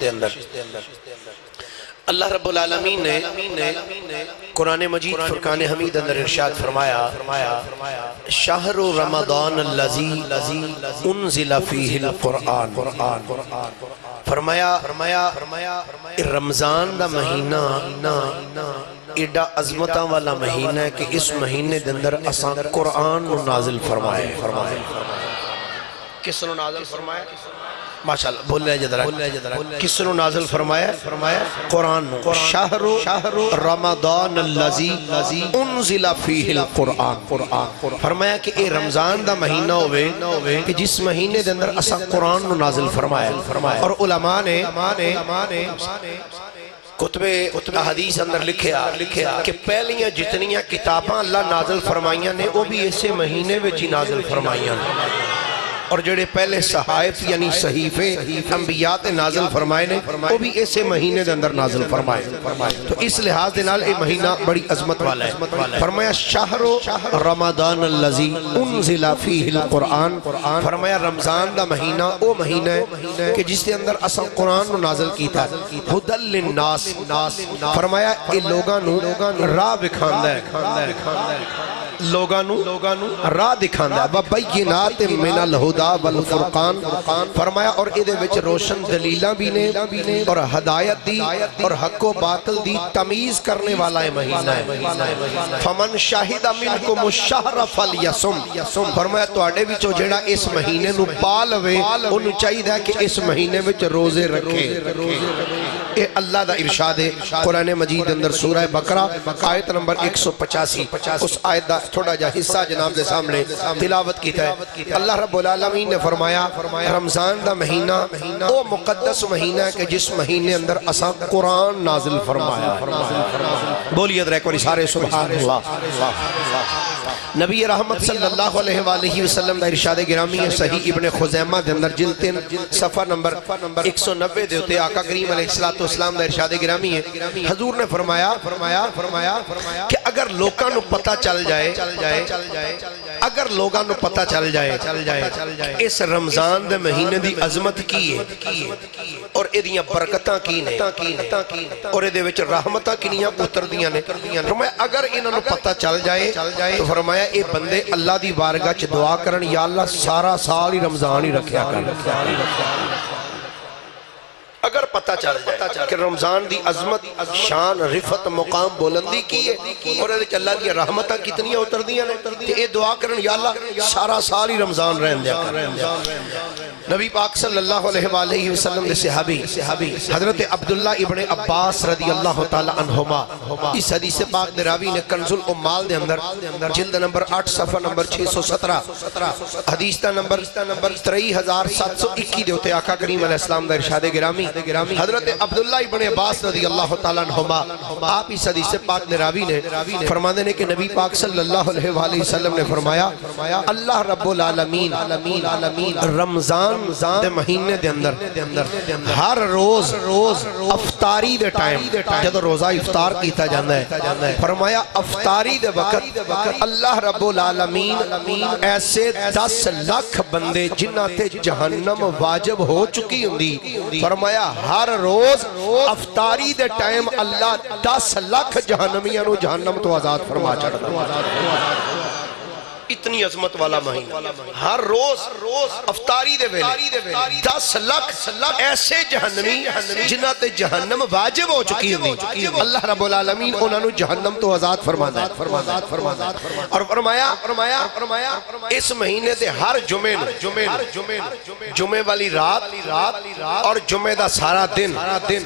دے اندر اللہ رب العالمین نے قرآن مجید فرقان حمید اندر ارشاد فرمایا شہر رمضان الذی انزل فیہ القرآن فرمایا رمضان دا مہینہ ایڈا عظمتاں والا مہینہ ہے کہ اس مہینے دے اندر اساں قرآن نازل فرمائے کس نے نازل فرمایا ماشاءاللہ بول لے جدرہ کس نے نازل فرمایا قرآن شہر رمضان الذی انزل فیہ القرآن فرمایا کہ اے رمضان دا مہینہ ہوئے کہ جس مہینے دے اندر اسا قرآن نازل فرمایا اور علماء نے کتب حدیث اندر لکھیا کہ پہلیاں جتنیاں کتاباں اللہ نازل فرمائیاں نے وہ بھی اسے مہینے میں جی نازل فرمائیاں اور جڑے پہلے صحائف یعنی صحیفے انبیاء نازل فرمائے نے وہ بھی ایسے مہینے دے اندر نازل فرمائے تو اس لحاظ دے نال اے مہینہ بڑی عظمت والا ہے فرمایا شہر رمضان الذی انزل فیہ القرآن فرمایا رمضان دا مہینہ وہ مہینہ ہے کہ جس دے اندر اساں قرآن نازل کیتا ہے ہدی للناس فرمایا اے لوگانو راہ بکھاندا ہے لوگانو راہ دکھاندا ہے وبینات من الہدا والفرقان فرمایا اور ادھے وچ روشن دلیلاں بھی نے اور ہدایت دی اور حق و باطل دی تمیز کرنے والا ہے مہینہ ہے فمن شاہد منکم الشہر فلیصم فرمایا تواڈے وچوں جیڑا اس مہینے نو پا لوے اونوں چاہیے کہ اس مہینے وچ روزے رکھے اے اللہ دا ارشاد ہے قرآن مجید اندر سورہ بقرہ آیت نمبر 185 اس آیت دا تھوڑا جا حصہ جناب دے سامنے تلاوت کیتا ہے اللہ رب العالمین نے فرمایا رمضان دا مہینہ وہ مقدس مہینہ ہے کہ جس مہینے اندر اساں قرآن نازل فرمایا بولیے درہ کوئی سارے سبحان اللہ نبی رحمت صلی اللہ علیہ وآلہ وسلم دا ارشاد گرامی ہے صحیح ابن خزیمہ دے اندر جلد 3 صفحہ نمبر 190 دے ہوتے آقا کریم علیہ السلام دا ارشاد گرامی ہے حضور نے فرمایا کہ اگر لوگاں نو پتہ چل جائے اگر لوگاں نو پتہ چل جائے اس رمضان دے مہینے دی عظمت کی ہے اور ایدیاں برکتاں کی نے اور ایدے وچ رحمتاں کنیاں اتر دیاں نے فرمایا اگر انہوں نے پتہ چل جائے تو فرمایا اے بندے اللہ دی بارگاہ چ دعا کرن یا اللہ سارا سال ہی رمضان ہی رکھیا کر اگر پتہ چل جائے کہ رمضان دی عظمت شان رفت مقام بلندی کی ہے اور اللہ دی رحمتہ کتنی اتر دیاں نے کہ اے دعا کرن یا اللہ سارا سال ہی رمضان رہن دیا کر نبی پاک صلی اللہ علیہ وآلہ وسلم دے صحابی حضرت عبداللہ ابن عباس رضی اللہ تعالی عنہما اس حدیث پاک دے راوی نے کنز الامال دے اندر جلد نمبر 8 صفحہ نمبر 617 حدیث تا نمبر 23721 دے ہوتے آقا کریم علیہ السلام دا ارشاد گرامی حضرت عبداللہ ابن عباس رضی اللہ تعالی عنہما آپ اس حدیث پاک دے راوی نے فرمانے نے کہ نبی پاک صلی اللہ علیہ وآلہ وسلم نے فرمایا اللہ رب العالمین رمضان دے مہینے دے اندر ہر روز افطاری دے ٹائم جب روزہ افطار کیتا جاندہ ہے فرمایا افطاری دے وقت اللہ رب العالمین ایسے 10 لاکھ بندے جنہ تے جہنم واجب ہو چکی ہوندی فرمایا ہر روز افطاری دے ٹائم اللہ 10 لاکھ جہنمیاں نو جہنم تو آزاد فرما چڑھتا اتنی عظمت والا مہینہ ہر روز افطاری دے ویلے 10 لاکھ ایسے جہنمی جنہ تے جہنم واجب ہو چکی ہوئی اللہ رب العالمین انہوں نے جہنم تو آزاد فرمانا ہے اور فرمایا اس مہینے دے ہر جمعے والی رات اور جمعے دا سارا دن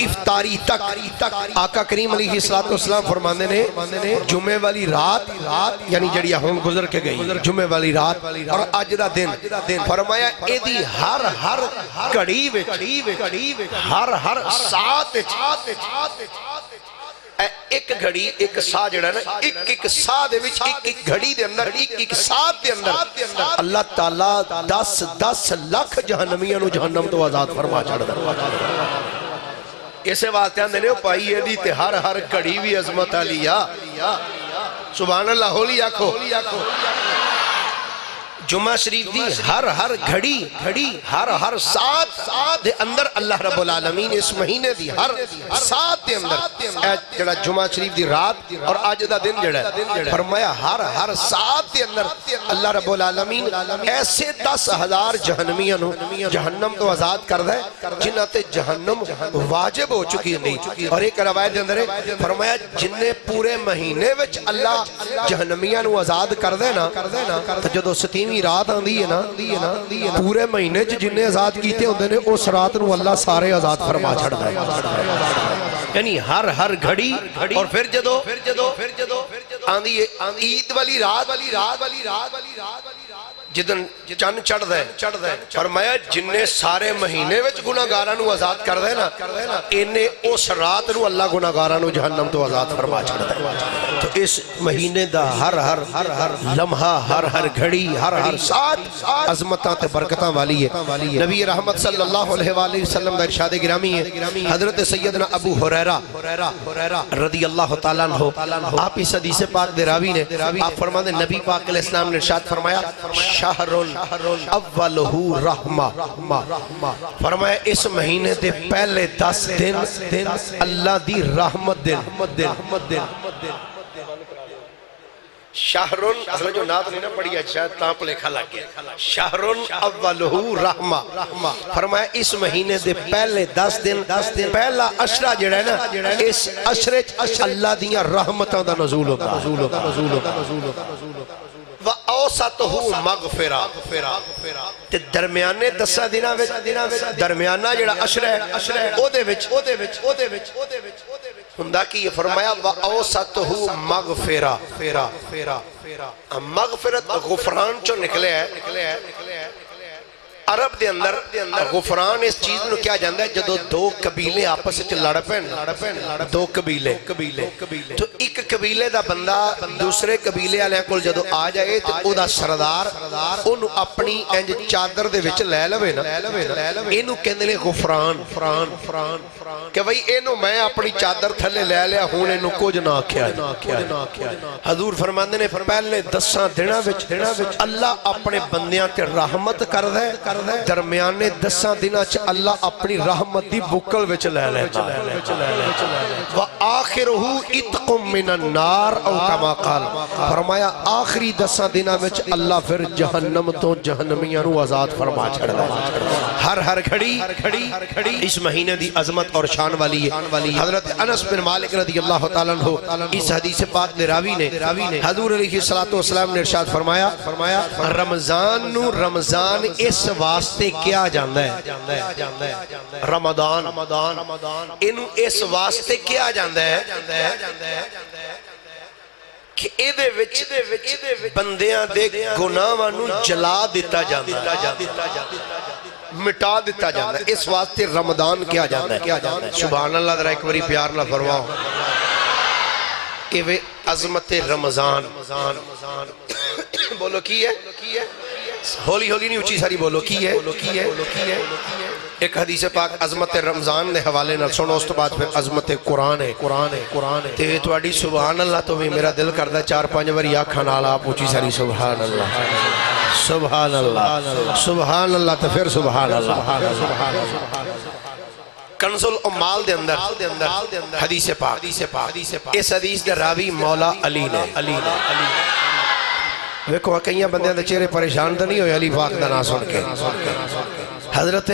افطاری تک آقا کریم علیہ السلام فرمانے نے جمعے والی رات یعنی جڑیا ہون گزر کے گئی جمعے والی رات اور آج دا دن فرمایا ایدی ہر کڑی ہر ساتھ ایک گھڑی ایک سا جڑا ہے نا ایک سا دے وچ ایک گھڑی دے اندر ایک ساتھ دے اندر اللہ تعالیٰ 10 لاکھ جہنمیاں نو جہنم تو آزاد فرما چھڑ دا اسے واسطے آندے نے پائی ایدی تے ہر گھڑی بھی عظمت علیہ سبحان اللہ ہولی آکھو جمعہ شریف دی ہر گھڑی ہر ساتھ دے اندر اللہ رب العالمین اس مہینے دی ہر ساتھ دے اندر جڑا جمعہ شریف دی رات اور آج دا دن جڑا فرمایا ہر ساتھ دے اندر اللہ رب العالمین ایسے 10,000 جہنمیاں نو جہنم تو آزاد کر دے جنہ تے جہنم واجب ہو چکی نہیں. اور ایک روایت دے اندر فرمایا جننے پورے مہینے وچ اللہ جہنمیاں نو آزاد کر دے نا تو جدو 7ویں رات آندی ہے نا پورے مہینے جننے آزاد کیتے ہوندے نے اس رات نو اللہ سارے آزاد فرما چھڑ دے. یعنی ہر گھڑی اور پھر جدو آندی عید والی رات جدن چند چڑھ دے فرمایا جننے سارے مہینے وچ گناہگاراں نو آزاد کر دے نا انہیں اس رات نو اللہ گناہگاراں نو جہنم تو آزاد فرما چھڑ دے. تو اس مہینے دا ہر لمحہ ہر گھڑی ہر ساتھ عظمتاں تے برکتاں والی ہے. نبی رحمت صلی اللہ علیہ وآلہ وسلم دا ارشاد گرامی ہے حضرت سیدنا ابو ہریرہ رضی اللہ تعالیٰ عنہ آپ اس حدیث پاک دے راوی نے آپ فرماتے ہیں نبی پاک علیہ السلام نے ارشاد فرمایا شہر اولہ رحمہ فرمایا اس مہینے دے پہلے 10 دن اللہ دی رحمت دن شہرن اصلا جو نات نہیں نا پڑھی اچھا تاں پلیکھا لگ گیا شہرن اولہ رحمہ فرمایا اس مہینے دے پہلے 10 دن پہلا عشرہ جڑا ہے نا اس عشرے اللہ دیاں رحمتاں دا نزول ہوگا وَأَوْسَطُهُ مَغْفِرَةٌ تے درمیانے 10 دنوں درمیانہ جڑا عشرہ ہے او دے وچ ہندہ کی یہ فرمایا وَأَوْسَطُهُ مَغْفِرَةٌ مغفرت غفران چو نکلے ہے عرب دے اندر غفران اس چیز نو کیا جاندہ ہے جدو 2 قبیلے آپس سے لڑ پین 2 قبیلے تو ایک قبیلے دا بندہ دوسرے قبیلے علیہ کل جدو آ جائے تو او دا سردار انہوں اپنی انج چادر دے وچ لے لوے نا انہوں کہنے لے غفران کہ بھئی انہوں میں اپنی چادر تھلے لے لیا ہوں انہوں کچھ نہ کیا حضور فرماندے نے پہلے 10 دنوں وچ اللہ اپنے بندیاں تے رحمت کر دے درمیانے 10 دنوں چ اللہ اپنی رحمت دی بکل وچ لے لیتا وآخرہ اتق من النار او کما قال فرمایا آخری 10 دنوں وچ اللہ پھر جہنم تو جہنمیاں نو آزاد فرما چھڑ دے. ہر گھڑی اس مہینے دی عظمت اور شان والی ہے. حضرت انس بن مالک رضی اللہ تعالیٰ عنہ اس حدیث پاک دے راوی نے حضور علیہ السلام نے ارشاد فرمایا رمضان اس واسطے کیا جاندہ ہے رمضان انہوں اس واسطے کیا جاندہ ہے کہ ایدے وچ بندیاں دے گناہاں نو جلا دیتا جاندہ مٹا دیتا جاندہ ہے اس واسطے رمضان کیا جاندہ ہے. سبحان اللہ ذرا ایک باری پیار نہ فرماؤ ایوے عظمت رمضان بولو کی ہے ہولی نہیں اچھی ساری بولو کی ہے ایک حدیث پاک عظمت رمضان نے حوالے نہ سنو اس تو بعد پھر عظمت قرآن ہے تے توڑی سبحان اللہ تو بھی میرا دل کردہ 4-5 باری آکھا نالا آپ اچھی ساری سبحان اللہ تو پھر سبحان اللہ. کنز العمال دے اندر حدیث پاک اس حدیث دے راوی مولا علی نے ویکو کئیاں بندیاں دے چہرے پریشان تو نہیں ہوئے علی پاک دا نام سن کے حضرت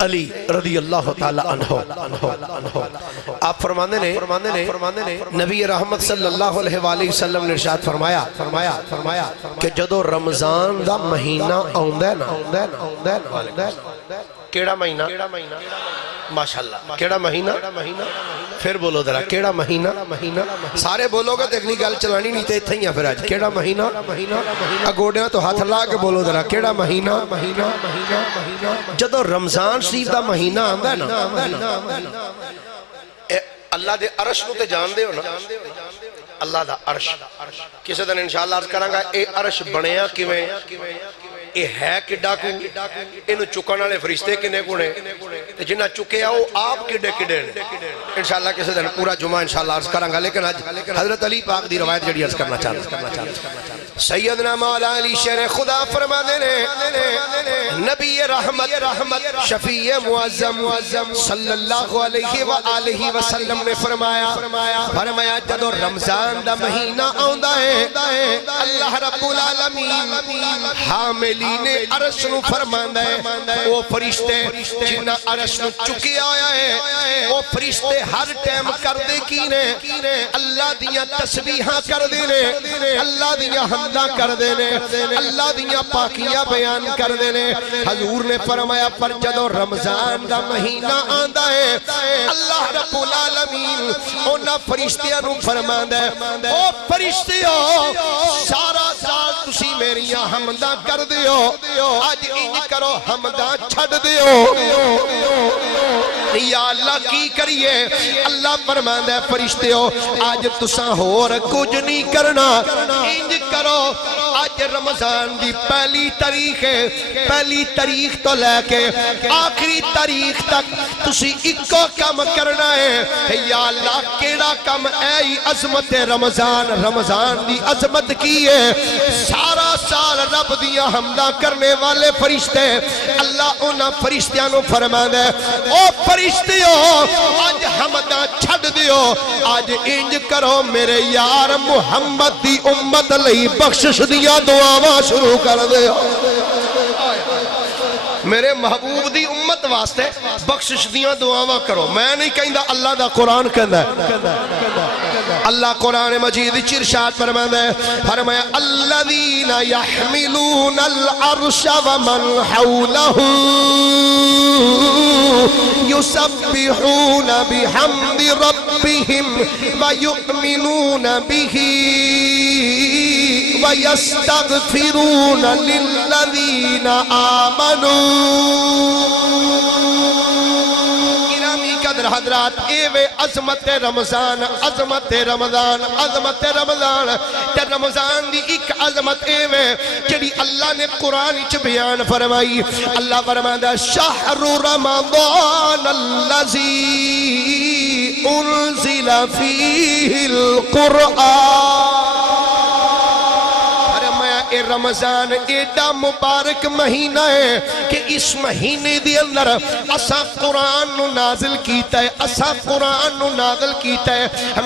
علی رضی اللہ تعالی عنہ آپ فرماندے نے نبی رحمت صلی اللہ علیہ وآلہ وسلم نے ارشاد فرمایا کہ جدو رمضان دا مہینہ آندہ نا کیڑا مہینہ ماشاءاللہ کیڑا مہینہ پھر بولو درہ کیڑا مہینہ سارے بولو گا دیکھنی گال چلانی نہیں تے تھائیاں پھر آج کیڑا مہینہ اگوڑیاں تو ہاتھ اللہ کے بولو درہ کیڑا مہینہ جدو رمضان شریف دا مہینہ آندہ ہے نا اللہ دے عرش نو تے جان دے ہو نا اللہ دا عرش کسی دن انشاءاللہ عرض کرانگا اے عرش بنیا کیویں یہ ہے کڈا کو انہوں چکن والے فرشتے کنے کونے تے جنہ چکے آؤ آپ کڈے کڈے انشاءاللہ کسی دن پورا جمعہ انشاءاللہ عرض کریں گا، لیکن حضرت علی پاک دی روایت جڑی عرض کرنا چاہتا سیدنا مولا علی شیر خدا فرما دینے نبی رحمت شفیع معظم صلی اللہ علیہ وآلہ وسلم نے فرمایا جدو رمضان دا مہینہ آؤندا ہے اللہ رب العالمین حاملین عرش نو فرماندا ہے وہ فرشتے جنہ عرش نو چکے آیا ہے وہ فرشتے ہر ٹائم کر دے کینے اللہ دیاں تسبیحاں کر دینے اللہ دیاں حمدہ کر دینے اللہ دیاں پاکیاں بیان کر دینے حضور نے فرمایا پر جدو رمضان دا مہینہ آندا ہے اللہ رب العالمین اونا فرشتیاں نو فرماندا ہے او فرشتیوں سارا سال تسی میریاں حمدہ کر دیو آج انج کرو حمدہ چھڑ دیو یا اللہ کی کریے اللہ فرماندا ہے فرشتیوں آج تساں ہور کچھ نہیں کرنا انج کرو آج رمضان دی پہلی تاریخ ہے پہلی تاریخ تو لے کے آخری تاریخ تک تسی اکو کم کرنا ہے یا اللہ کیڑا کم اے عظمت رمضان دی عظمت کی ہے سارا سال رب دیا حمدہ کرنے والے فرشتے اللہ انہاں فرشتیاں نو فرماندا ہے او فرشتیوں آج حمدہ چھڑ دیو آج انج کرو میرے یار محمد دی امت لئی بخشش دیا دعاواں شروع کر دیو میرے محبوب دی امت واسطے بخشش دیاں دعاواں کرو میں نہیں کہندہ اللہ دا قرآن کہندہ ہے اللہ قرآن مجید ارشاد فرماتا ہے فرمایا الذین یحملون العرش ومن حولہ یسبحون بحمد ربهم ویؤمنون به وَيَسْتَغْفِرُونَ لِلَّذِينَ آمَنُوا گرامی قدر حضرات ایوے عظمت رمضان تے رمضان دی ایک عظمت ایوے جڑی اللہ نے قرآن چ بیان فرمائی اللہ فرماتا شہر رمضان الذی انزل فیہ القرآن رمضان ایڈا مبارک مہینہ ہے کہ اس مہینے دی اندر اسا قرآن نو نازل کیتا ہے